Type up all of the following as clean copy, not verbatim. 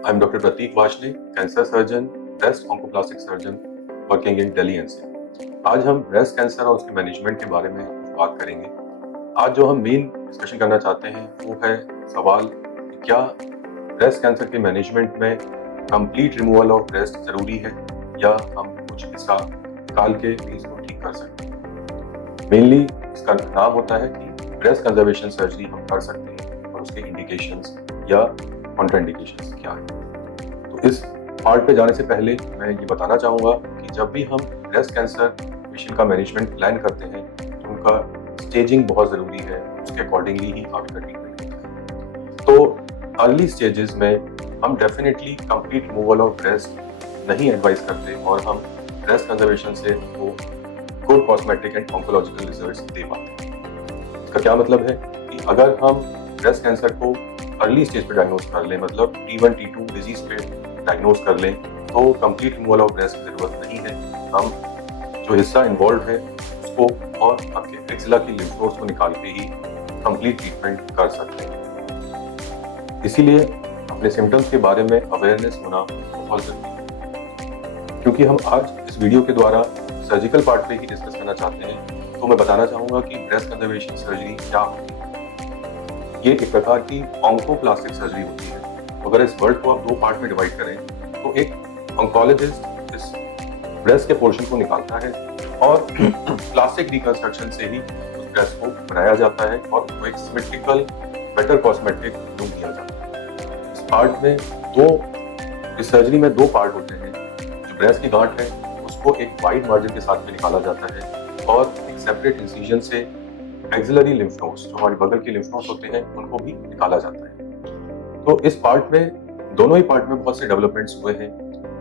I'm Dr. Pratik Varshney, cancer surgeon, breast oncoplastic surgeon working in Delhi NCR. आज हम breast cancer और उसके management के बारे में कुछ बात करेंगे। आज जो हम मेन डिस्कशन करना चाहते हैं वो है सवाल कि क्या ब्रेस्ट कैंसर के मैनेजमेंट में कंप्लीट रिमूवल ऑफ ब्रेस्ट जरूरी है या हम कुछ हिस्सा निकाल के भी इसको ठीक कर सकते हैं। मेनली इसका नाम होता है कि ब्रेस्ट कंजर्वेशन सर्जरी हम कर सकते हैं और उसके इंडिकेशंस या कॉन्ट्राइंडिकेशंस क्या है। तो इस पार्ट पे जाने से पहले मैं ये बताना चाहूँगा कि जब भी हम ब्रेस्ट कैंसर पेशेंट का मैनेजमेंट प्लान करते हैं तो उनका स्टेजिंग बहुत ज़रूरी है, उसके अकॉर्डिंगली ही आपका ट्रीटमेंट होता है। तो अर्ली स्टेजेस में हम definitely complete removal of breast नहीं एडवाइस करते और हम ब्रेस्ट कंजर्वेशन से वो good cosmetic and oncological results दे पाते हैं। इसका क्या मतलब है कि अगर हम ब्रेस्ट कैंसर को अर्ली स्टेज पे डायग्नोज कर लें, मतलब T1 T2 डिजीज पे डायग्नोज कर लें, तो कंप्लीट रिमूवल ऑफ ब्रेस्ट की जरूरत नहीं है। हम जो हिस्सा इन्वॉल्व है उसको और आपके एक्सिला की लिम्फ नोड्स को निकाल के ही कंप्लीट ट्रीटमेंट कर सकते हैं। इसीलिए अपने सिम्टम्स के बारे में अवेयरनेस होना बहुत जरूरी है। क्योंकि हम आज इस वीडियो के द्वारा सर्जिकल पार्ट पे ही डिस्कस करना चाहते हैं, तो मैं बताना चाहूँगा कि ब्रेस्ट कंजर्वेशन सर्जरी क्या होती है। ये एक प्रकार की ऑन्कोप्लास्टिक सर्जरी होती है। अगर इस वर्ड को आप दो पार्ट में डिवाइड करें तो एक ऑन्कोलॉजिस्ट इस ब्रेस्ट के पोर्शन को निकालता है और प्लास्टिक रिकंस्ट्रक्शन से ही उस ब्रेस्ट को बनाया जाता है और उसको एक सिमेट्रिकल बेटर कॉस्मेटिक लुक दिया जाता है। इस पार्ट में इस सर्जरी में दो पार्ट होते हैं। जो ब्रेस्ट की गांठ है उसको एक वाइड मार्जिन के साथ में निकाला जाता है और एक सेपरेट इंसिजन से एक्सिलरी लिम्फ नोड्स, जो हमारे बगल के लिम्फ नोड्स होते हैं, उनको भी निकाला जाता है। तो इस पार्ट में दोनों ही पार्ट में बहुत से डेवलपमेंट्स हुए हैं।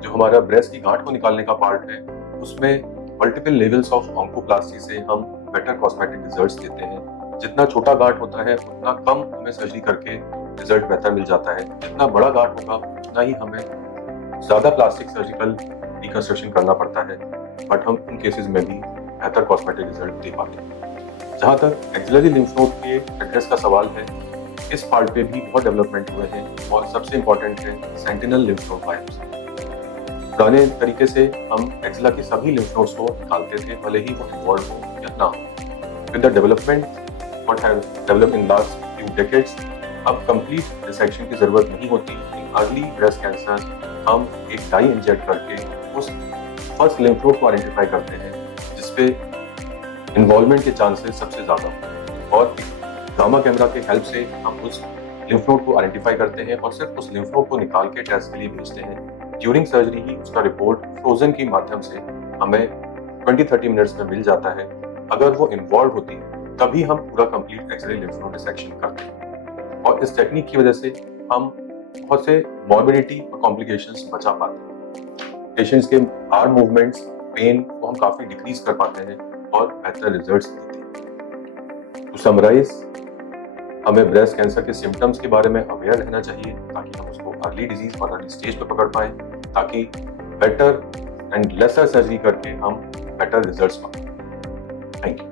जो हमारा ब्रेस्ट की गांठ को निकालने का पार्ट है उसमें मल्टीपल लेवल्स ऑफ ऑन्कोप्लास्टी से हम बेटर कॉस्मेटिक रिजल्ट्स देते हैं। जितना छोटा गांठ होता है उतना कम हमें सर्जरी करके रिजल्ट बेहतर मिल जाता है। जितना बड़ा गांठ होगा उतना ही हमें ज़्यादा प्लास्टिक सर्जिकल रिकंस्ट्रक्शन करना पड़ता है, बट हम उन केसेस में भी बेहतर कॉस्मेटिक रिजल्ट दे पाते हैं। जहाँ तक एक्सिलरी लिम्फ नोड के एड्रेस का सवाल है, इस पार्ट पे भी बहुत डेवलपमेंट हुए हैं और सबसे इम्पोर्टेंट है सेंटिनल लिम्फ नोड बायोप्सी। पुराने तरीके से हम एक्सिला की सभी लिम्फ नोड्स को निकालते थे, भले ही वो इन्वॉल्व हो या ना हो। With the development what have developed in last few decades, अब कंप्लीट डिसेक्शन की जरूरत नहीं होती। इन अर्ली ब्रेस्ट कैंसर हम एक डाई इंजेक्ट करके उस फर्स्ट लिम्फ नोड को आइडेंटिफाई करते हैं जिसपे इन्वॉल्वमेंट के चांसेस सबसे ज़्यादा, और गामा कैमरा के हेल्प से हम उस लिम्फ नोड को आइडेंटिफाई करते हैं और सिर्फ उस लिम्फ नोड को निकाल के टेस्ट के लिए भेजते हैं। ड्यूरिंग सर्जरी ही उसका रिपोर्ट फ्रोजन के माध्यम से हमें 20-30 मिनट्स में मिल जाता है। अगर वो इन्वॉल्व होती है तभी हम पूरा complete axillary lymph node dissection करते हैं और इस टेक्निक की वजह से हम बहुत से मॉर्बिडिटी और कॉम्प्लिकेशंस बचा पाते हैं। पेशेंट्स के आर्म मूवमेंट्स, पेन को हम काफ़ी डिक्रीज कर पाते हैं और बेहतर रिजल्ट्स देते हैं। टू समराइज, हमें ब्रेस्ट कैंसर के सिम्टम्स के बारे में अवेयर रहना चाहिए ताकि हम उसको अर्ली डिजीज और अर्ली स्टेज पर पकड़ पाएं, ताकि बेटर एंड लेसर सर्जरी करके हम बेटर रिजल्ट्स पाएं। Thank you.